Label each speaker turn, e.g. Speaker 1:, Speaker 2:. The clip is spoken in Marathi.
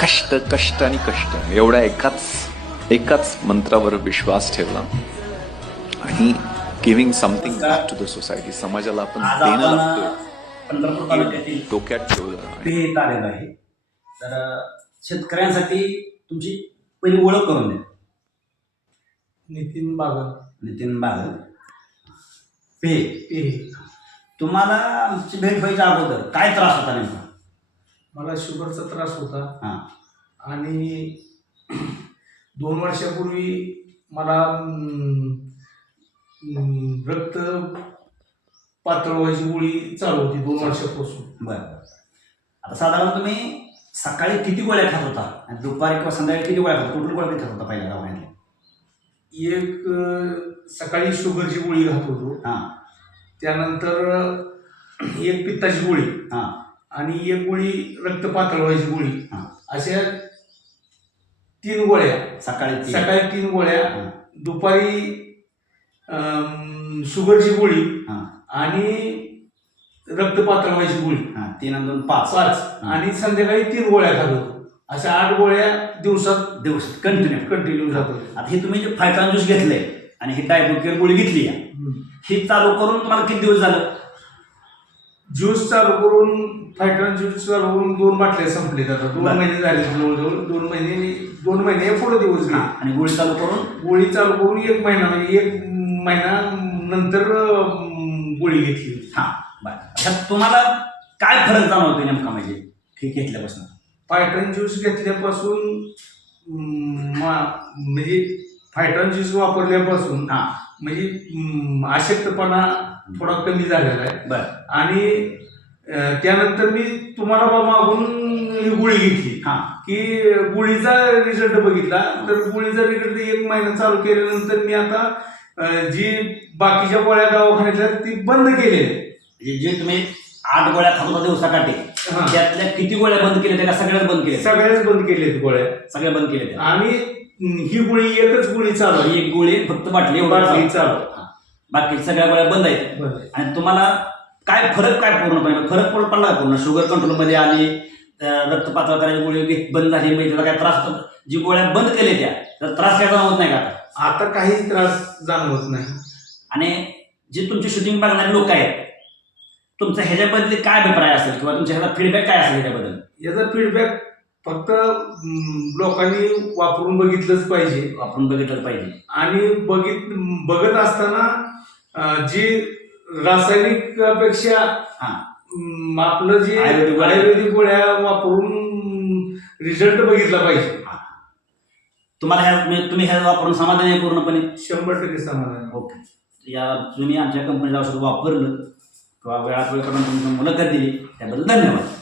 Speaker 1: कष्ट कष्ट आणि कष्ट एवढ्या एकाच मंत्रावर विश्वास ठेवला आणि giving something back to the society, समाजाला आपण देणं लागतोय
Speaker 2: पंढरपूर तालुक्यातील
Speaker 1: डोक्यात ठेवलं.
Speaker 2: ते आलेलं आहे. तर शेतकऱ्यांसाठी तुमची पहिली ओळख करून द्या. नितीन बागल पे. तुम्हाला आमची भेट व्हायच्या अगोदर काय त्रास होता नेमका?
Speaker 3: मला शुगरचा त्रास होता
Speaker 2: हां
Speaker 3: आणि 2 वर्षापूर्वी मला रक्त पातळ व्हायची गोळी चालू होती 2 वर्षापासून.
Speaker 2: बरं. आता साधारण तुम्ही सकाळी किती गोळ्या खात होता आणि दुपारी किंवा संध्याकाळी किती गोळ्या खात होता? टोटल गोळ्या किती खात होता पहिल्या दवाखान्यात?
Speaker 3: एक सकाळी शुगरची गोळी खात होतो,
Speaker 2: हां
Speaker 3: त्यानंतर एक पित्ताची गोळी
Speaker 2: हां
Speaker 3: आणि एक गोळी रक्त पातळ व्हायची गोळी,
Speaker 2: हां.
Speaker 3: अशा 3 गोळ्या.
Speaker 2: सकाळी
Speaker 3: सकाळी 3 गोळ्या,
Speaker 2: हां
Speaker 3: दुपारी शुगरची गोळी
Speaker 2: हां
Speaker 3: आणि रक्त पातळ व्हायची गोळी
Speaker 2: हां 3 आणि 2 5
Speaker 3: 5 आणि संध्याकाळी 3 गोळ्या खात होतो. अशा 8 गोळ्या दिवस कंटिन्यू जात होत्या.
Speaker 2: आता हे तुम्ही जे फायटॉन ज्यूस घेतले आणि ही डायबुकेअर गोळी घेतली आहे, ही चालू करून तुम्हाला किती दिवस झालं?
Speaker 3: ज्यूस चालू करून फायटॉन ज्यूस चालू करून 2 बाटल्या संपले. आता 2
Speaker 2: बरं.
Speaker 3: महिने झाले जवळजवळ. 2 महिने पुढे दिवस गेले.
Speaker 2: आणि गोळी चालू करून
Speaker 3: गोळी चालू करून 1 महिना म्हणजे 1 महिना नंतर गोळी घेतली.
Speaker 2: हां बरं. अच्छा, तुम्हाला काय फरक जाणवतो नेमका म्हणजे हे घेतल्यापासून?
Speaker 3: फायटॉन ज्यूस घेतल्यापासून म्हणजे फायटॉन ज्यूस वापरल्यापासून
Speaker 2: हां
Speaker 3: म्हणजे अशक्तपणा थोडा कमी झालेला आहे.
Speaker 2: बरं.
Speaker 3: आणि त्यानंतर मी तुम्हाला मागून ही गोळी घेतली
Speaker 2: हां
Speaker 3: की गोळीचा रिझल्ट बघितला. तर गोळीचा रिझल्ट 1 महिना चालू केल्यानंतर मी आता जी बाकीच्या गोळ्या दवाखान्यातल्या ती बंद केलेल्या.
Speaker 2: जे तुम्ही 8 गोळ्या खात होता दिवसाकाठी,
Speaker 3: हां.
Speaker 2: त्यातल्या किती गोळ्या बंद केल्या? त्या सगळ्याच बंद केल्या?
Speaker 3: सगळ्याच बंद केलेत गोळ्या.
Speaker 2: सगळ्या बंद केल्या.
Speaker 3: आणि ही गोळी एकच गोळी चालू आहे.
Speaker 2: एक गोळी फक्त बाटली
Speaker 3: बाटली चालू.
Speaker 2: बाकी सगळ्या गोळ्या बंद आहेत.
Speaker 3: बंद.
Speaker 2: आणि तुम्हाला काय पूर्णपणे फरक पडला का? पूर्ण शुगर कंट्रोलमध्ये आली, रक्त पातळ करायची गोळी बंद झाली, म्हणजे त्याचा काय त्रास होतो? जी गोळ्या बंद केल्या त्या त्रास काय जाणवत नाही का?
Speaker 3: आता काहीच त्रास जाणवत नाही.
Speaker 2: आणि जे तुमचे शूटिंग बघणारे लोक आहेत, तुमचा ह्याच्याबद्दल काय अभिप्राय असेल किंवा तुमच्या ह्याचा फीडबॅक काय असेल ह्याच्याबद्दल?
Speaker 3: याचा फीडबॅक फक्त लोकांनी वापरून बघितलंच पाहिजे.
Speaker 2: आपण बघितलं पाहिजे.
Speaker 3: आणि बघत असताना जी रासायनिकपेक्षा आपलं जे आयुर्वेदिक गोळ्या वापरून रिझल्ट बघितला पाहिजे.
Speaker 2: तुम्हाला तुम्ही ह्या वापरून समाधान आहे पूर्णपणे?
Speaker 3: 100% समाधान.
Speaker 2: ओके. या तुम्ही आमच्या कंपनीला औषध वापरलं किंवा वेळात वेळ करून तुमची मुलाखत दिली त्याबद्दल धन्यवाद.